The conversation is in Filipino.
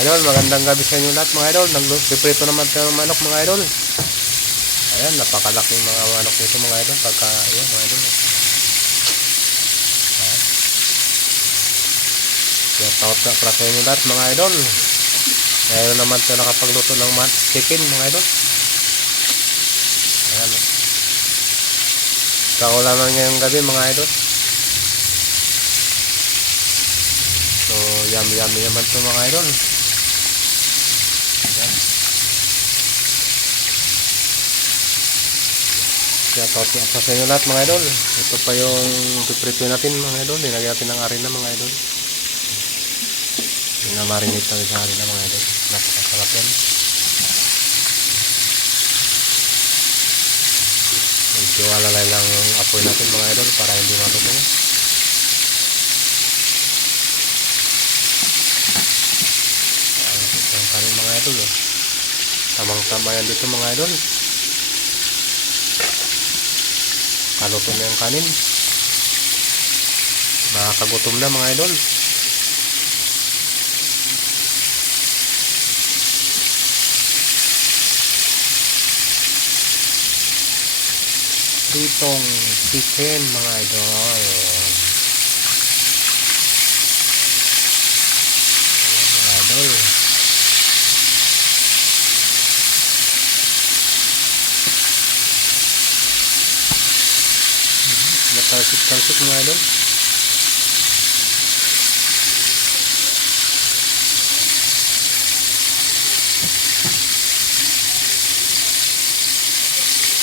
idol, magandang gabi sa inyo lahat mga idol. Nagpiprito naman tayo ng manok mga idol. Ayan, napakalaking mga manok nito mga idol. Pagka, ayan mga idol. Shout out na para sa inyo lahat mga idol. Ngayon naman tayo nakapagluto ng chicken mga idol. Ayan. Kaulaman ngayong gabi mga idol. So, yummy naman ito mga idol. Ayan. Shout out na sa inyo lahat mga idol. Ito pa yung piprito natin mga idol. Linagyan natin ng harina mga idol. Pinamarinate natin sa harina mga idol. Napakasarap yan. Medyo alalay lang yung apoy natin mga idol para hindi matutong. Ang kanin mga idol. Tamang-tama yan dito mga idol. Kaluto na yung kanin. Nakakagutom na mga idol. Pritong chicken mga idol. Mga idol. Natalsik-talsik mga idol.